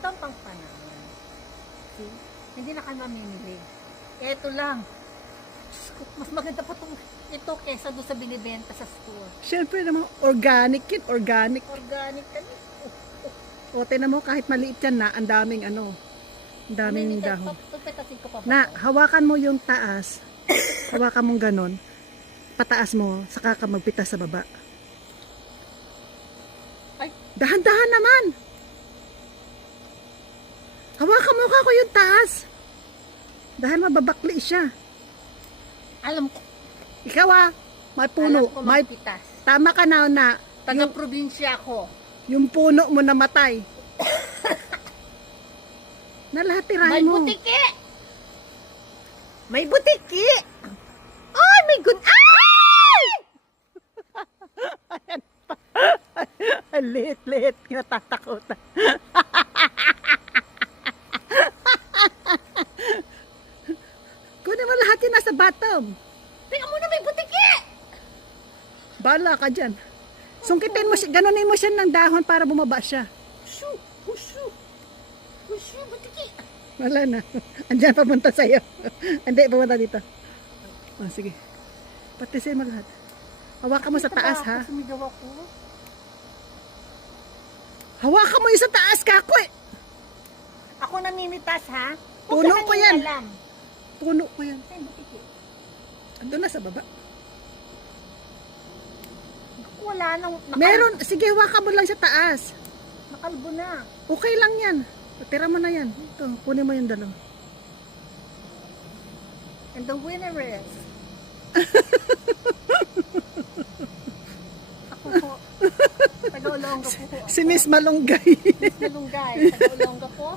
Ito ang pangpangalan. See? Hindi na kayo mamimili. Ito lang. Diyos ko, mas maganda pa ito kesa doon sa binibenta sa store. Siyempre naman, organic yun, organic. Organic kami. O, tinan mo, kahit maliit yan na, ang daming ang daming dahon. Pagpetasin ko pa ba? Na, hawakan mo yung taas, hawakan mong ganon, pataas mo, saka ka magpitas sa baba. Ay. Dahan-dahan naman. Hawakan mo ka ko yung taas. Dahil mababakli siya. Alam ko. Ikaw may puno. Alam ko May, magpitas. tama ka na. Taga-probinsya ako. Yung puno mo namatay. Na lahat tirahin May mo. butiki! May butiki! Ay, may Ay! Liit, kinatatakutan. Kunin mo lahat yun nasa bottom. Tingnan mo na may butiki! Bala ka dyan. Sungkitin mo siya, ganunin mo siya ng dahon para bumaba siya. Hushu! Hushu! Hushu! Butiki! Wala na. Andyan papunta sa'yo. Hindi, papunta dito. Oh, sige. Patisin mo lahat. Hawakan mo sa taas, ha? Sumigaw ako. Hawakan mo yung sa taas, kako eh. Ako namimitas, ha? Puno Huwag ka ko yan. nangingialam. Puno ko yan. Saan butiki? Andun na sa baba. Wala nang... Meron. Sige, hawakan mo lang sa taas. Nakalbo na. Okay lang yan. Tira mo na yan. Ito, kunin mo yung dalawa. And the winner is... Ako po. Taga-Olonga po ako. Si Miss Malunggay. Miss Malunggay. Taga-Olonga po.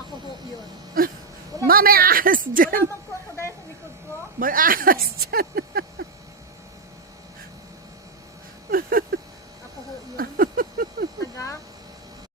Ako po yun. Ma, may ahas dyan. Wala bang po ako dahil sa likod ko? May ahas dyan.